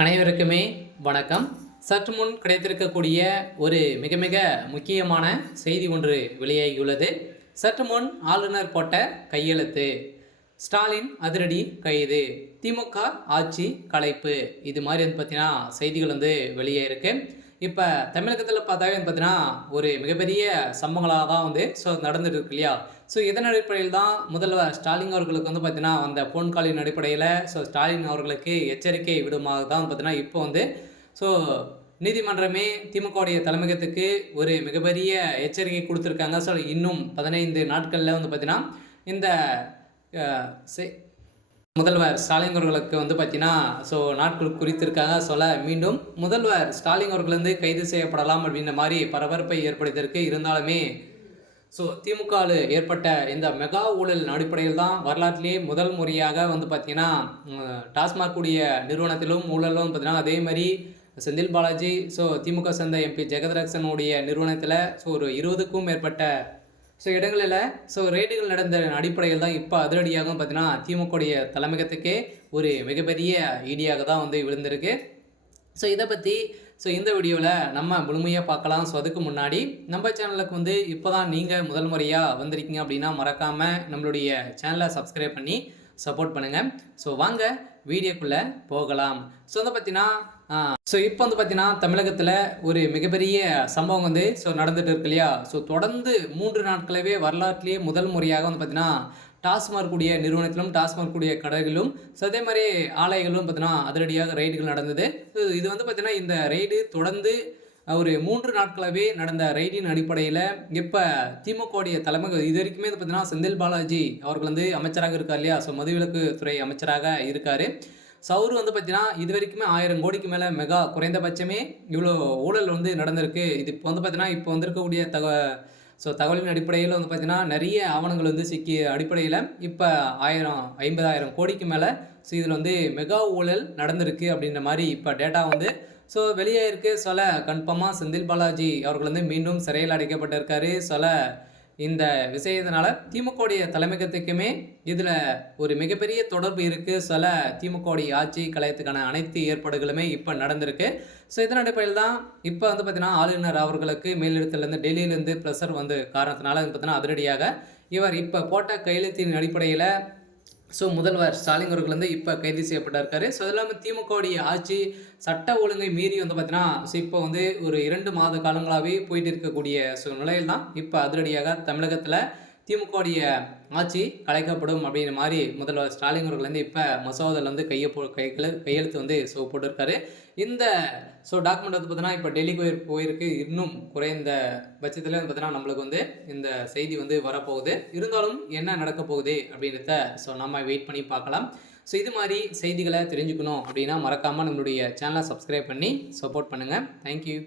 அனைவருக்குமே வணக்கம். சற்று முன் கிடைத்திருக்கக்கூடிய ஒரு மிக மிக முக்கியமான செய்தி ஒன்று வெளியாகியுள்ளது. சற்று முன் ஆளுநர் போட்ட கையெழுத்து. ஸ்டாலின் அதிரடி கைது, திமுக ஆட்சி கலைப்பு, இது மாதிரி வந்து பார்த்தீங்கன்னா செய்திகள் வந்து வெளியே இருக்கு. இப்போ தமிழகத்தில் பார்த்தாவே வந்து பார்த்தீங்கன்னா ஒரு மிகப்பெரிய சம்பவங்களாக தான் வந்து நடந்துட்டு இருக்கு இல்லையா. இதன் அடிப்படையில் தான் முதல்வர் ஸ்டாலின் அவர்களுக்கு வந்து பார்த்தீங்கன்னா அந்த ஃபோன் காலின் அடிப்படையில் ஸ்டாலின் அவர்களுக்கு எச்சரிக்கை விடுமாக தான் பார்த்தீங்கன்னா இப்போ வந்து ஸோ நீதிமன்றமே திமுகவுடைய தலைமையகத்துக்கு ஒரு மிகப்பெரிய எச்சரிக்கை கொடுத்துருக்காங்க. இன்னும் 15 நாட்களில் வந்து பார்த்தீங்கன்னா இந்த முதல்வர் ஸ்டாலின் அவர்களுக்கு வந்து பார்த்தீங்கன்னா நாட்கள் குறித்திருக்காங்க. மீண்டும் முதல்வர் ஸ்டாலின் அவர்கள் வந்து கைது செய்யப்படலாம் அப்படின்ற மாதிரி பரபரப்பை ஏற்படுத்தியிருக்கு. இருந்தாலுமே திமுகவில் ஏற்பட்ட இந்த மெகா ஊழல் அடிப்படையில் தான் வரலாற்றிலேயே முதல் முறையாக வந்து பார்த்தீங்கன்னா டாஸ்மாக் கூடிய நிறுவனத்திலும் ஊழலும் பார்த்தீங்கன்னா அதே மாதிரி செந்தில் பாலாஜி திமுக சேர்ந்த எம்பி ஜெகதரட்சனுடைய நிறுவனத்தில் ஒரு 20க்கும் மேற்பட்ட இடங்களில் ரெய்டுகள் நடந்த அடிப்படையில் தான் இப்போ அதிரடியாக பார்த்தீங்கன்னா திமுகவுடைய தலைமையகத்துக்கே ஒரு மிகப்பெரிய ஈடியாக தான் வந்து விழுந்திருக்கு. இதை பற்றி இந்த வீடியோவில் நம்ம முழுமையாக பார்க்கலாம். அதுக்கு முன்னாடி நம்ம சேனலுக்கு வந்து இப்போ தான் நீங்கள் முதல் முறையாக வந்திருக்கீங்க அப்படின்னா மறக்காமல் நம்மளுடைய சேனலை சப்ஸ்கிரைப் பண்ணி சப்போர்ட் பண்ணுங்கள். வாங்க வீடியோக்குள்ளே போகலாம். வந்து பார்த்தீங்கன்னா இப்போ வந்து பார்த்தீங்கன்னா தமிழகத்தில் ஒரு மிகப்பெரிய சம்பவம் வந்து நடந்துட்டு இருக்கு இல்லையா. தொடர்ந்து 3 நாட்களவே வரலாற்றிலேயே முதல் முறையாக வந்து பார்த்தீங்கன்னா டாஸ்மாக் கூடிய நிறுவனத்திலும் டாஸ்மாக் கூடிய கடைகளும் அதே மாதிரி ஆலைகளும் பார்த்தீங்கன்னா அதிரடியாக ரெய்டுகள் நடந்தது. இது வந்து பார்த்தீங்கன்னா இந்த ரெய்டு தொடர்ந்து ஒரு 3 நாட்களாகவே நடந்த ரெய்டின் அடிப்படையில் இப்போ திமுகவுடைய தலைமை இது வரைக்குமே வந்து பார்த்தீங்கன்னா செந்தில் பாலாஜி அவர்கள் வந்து அமைச்சராக இருக்கார் இல்லையா. மதுவிலக்கு துறை அமைச்சராக இருக்கார். அவரு வந்து பார்த்தீங்கன்னா இது வரைக்குமே 1000 கோடிக்கு மேலே மெகா குறைந்தபட்சமே இவ்வளோ ஊழல் வந்து நடந்திருக்கு. இது இப்போ வந்து பார்த்தீங்கன்னா இப்போ வந்திருக்கக்கூடிய தகவலின் அடிப்படையில் வந்து பார்த்தீங்கன்னா நிறைய ஆவணங்கள் வந்து சிக்கிய அடிப்படையில் இப்போ 50,000 கோடிக்கு மேலே இதில் வந்து மெகா ஊழல் நடந்திருக்கு அப்படின்ற மாதிரி இப்போ டேட்டா வந்து வெளியே இருக்குது. கன்ஃபார்மாக செந்தில் பாலாஜி அவர்கள் வந்து மீண்டும் சிறையில் அடைக்கப்பட்டிருக்காரு. இந்த விஷயத்தினால திமுகவுடைய தலைமையகத்துக்குமே இதில் ஒரு மிகப்பெரிய தொடர்பு இருக்குது. திமுகவுடைய ஆட்சி கலையத்துக்கான அனைத்து ஏற்பாடுகளுமே இப்போ நடந்திருக்கு. இதன் அடிப்படையில் தான் இப்போ வந்து பார்த்தீங்கன்னா ஆளுநர் அவர்களுக்கு மேலிடத்துலேருந்து டெல்லியிலேருந்து ப்ரெஷர் வந்து காரணத்தினால வந்து பார்த்தீங்கன்னா அதிரடியாக இவர் இப்போ போட்ட கையெழுத்தின் அடிப்படையில் முதல்வர் ஸ்டாலின் அவர்கள் வந்து இப்போ கைது செய்யப்பட்டிருக்காரு. அது இல்லாமல் திமுகவுடைய ஆட்சி சட்ட ஒழுங்கை மீறி வந்து பார்த்தீங்கன்னா இப்போ வந்து ஒரு 2 மாத காலங்களாகவே போயிட்டு இருக்கக்கூடிய நிலையில் தான் இப்போ அதிரடியாக தமிழகத்தில் திமுகவுடைய ஆட்சி கலைக்கப்படும் அப்படிங்கிற மாதிரி முதல்வர் ஸ்டாலின் அவர்கள் வந்து இப்போ மசோதாவில் வந்து கையெழுத்து வந்து போட்டிருக்காரு. இந்த டாக்குமெண்ட் வந்து பார்த்தீங்கன்னா இப்போ டெல்லிக்கு போயிருக்கு. இன்னும் குறைந்த பட்சத்தில் வந்து பார்த்தீங்கன்னா நம்மளுக்கு வந்து இந்த செய்தி வந்து வரப்போகுது. இருந்தாலும் என்ன நடக்க போகுது அப்படின்றத நம்ம வெயிட் பண்ணி பார்க்கலாம். இது மாதிரி செய்திகளை தெரிஞ்சுக்கணும் அப்படின்னா மறக்காமல் நம்மளுடைய சேனலை சப்ஸ்கிரைப் பண்ணி சப்போர்ட் பண்ணுங்கள். தேங்க்யூ.